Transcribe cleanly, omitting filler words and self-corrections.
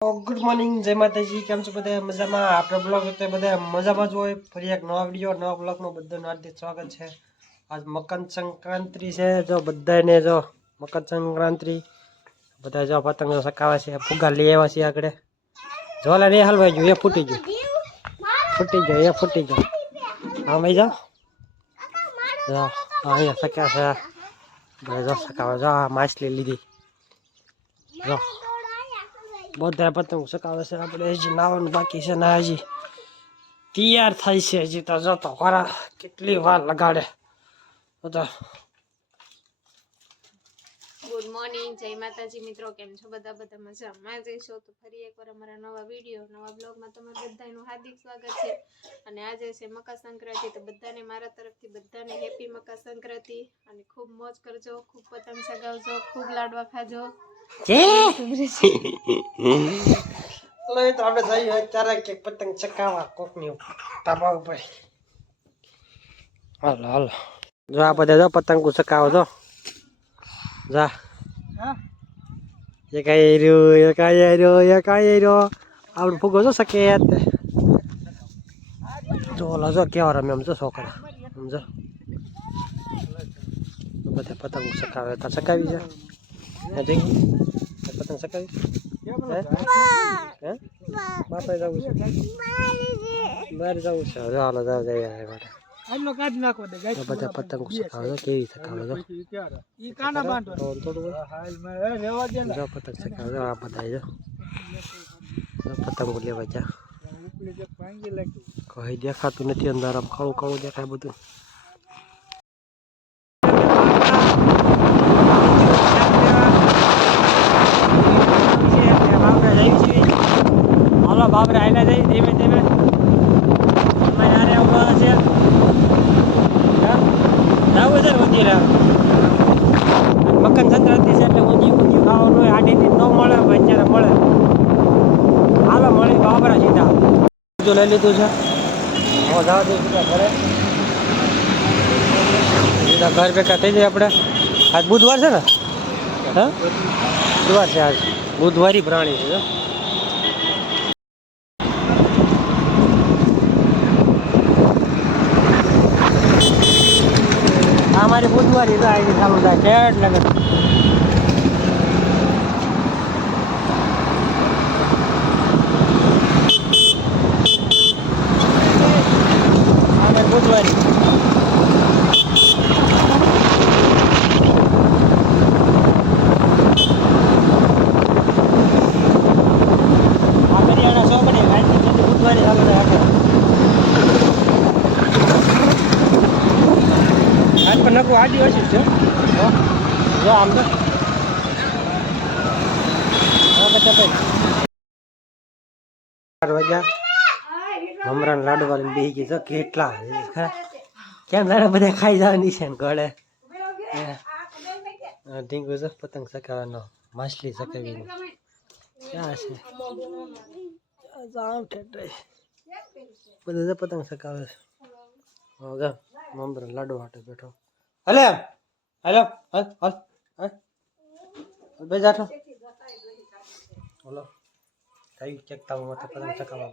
Good morning, જય માતાજી. કેમ છો બધા? મજામાં? આપણે બ્લોગ તો બધા મજામાં જ હોય. ફરી એક નવા વિડીયો નવા બ્લોગમાં બધાનું હાર્દિક સ્વાગત છે. આજ મકર સંક્રાંતિ છે. જો બધાને જો મકર સંક્રાંતિ બધા જો પતંગો ચકાવે છે. ફુગ્ગા લઈ આવ્યા છે આગળ. જોલા નહીં હલવાઈ ગયું, એ ફૂટી ગયું. હા ભાઈ જાઓ. અહીંયા ચક્યા છે. બધા જો ચકાવે. જો આ માછલી લીધી. જો બધા પતંગ ચકાવે છે. આપણે હજી નાવાનું બાકી છે ને હજી તૈયાર થાય છે. હજી તો જતો ખરા કેટલી વાર લગાડે. બધા ગુડ મોર્નિંગ, જય માતાજી મિત્રો. કેમ છો બધા? બધા મજામાં જઈશો તો ફરી એકવાર અમારા નવા વિડીયો નવા બ્લોગમાં તમારું બધાનું હાર્દિક સ્વાગત છે. અને આજે છે મકર સંક્રાંતિ, તો બધાને મારા તરફથી બધાને હેપી મકર સંક્રાંતિ. અને ખૂબ મોજ કરજો, ખૂબ પતંગ ચગાવજો, ખૂબ લાડવા ખાજો. તો આપણે જઈએ અત્યારે કે પતંગ ચકાવવા કોકની ધાબા ઉપર. હાલો હાલો, જો આ બધા જો પતંગ ચકાવો છો. જા એ કાંઈ રહ્યો આવડું ફૂગો છો શકે જો ઓલા જો કેવા રમે એમ જો છોકરા સમજો. બધા પતંગ ચકાવે તો ચકાવી છે. પતંગ ચકાવી બાપા જવું છે, બહાર જવું છે. હાલો જાવ જઈએ માટે બધા પતંગ ચકાવે કેવી ચકાવે જો પતંગ ચકાવે આ બધા જો પતંગો લેવા જા. કઈ દેખાતું નથી અંદર, આમ કાળું કાળું દેખાય બધું. હાલો બાપરે આયલા જઈ ધીમે ધીમે. જવું છે ને મંદિરે. મકર સંક્રાંતિ છે એટલે ઊંધિયું ખાવાનું હોય. આડી દિન ન મળે, અત્યારે મળે. હાલો મળી બાબરા સીધા જો લઈ લીધું છે. હવે જવા દઈએ સીધા ઘરે. સીધા ઘર ભેગા થઈ જાય આપણે. આજ બુધવાર છે ને? હા બુધવાર છે આજ. બુધવારી પ્રાણી છે. અમારી બુધવારી આવી ચાલુ થાય કેટલે બુધવારી. આ કરિયાણા ચોકડી બુધવારી ચાલુ થાય આપણે. આજ પણ નકું આદિવાસી જ છે. જો આમ તો મમરાન લાડવા બેસી ગઈ. તો કેટલા કેમ લાડવા બધા ખાઈ જવાની છે ને ગળે. ઢીંગુ છે પતંગ ચકાવવાનો, માછલી ચકાવી ક્યાં છે બધા પતંગ ચકાવે છે. મમરાન લાડુ માટે બેઠો. હલે હેલો હાલ હાલ હાલ બે જાઠો. હલો કઈ ચેક તાવ પતંગ ચકાવવા.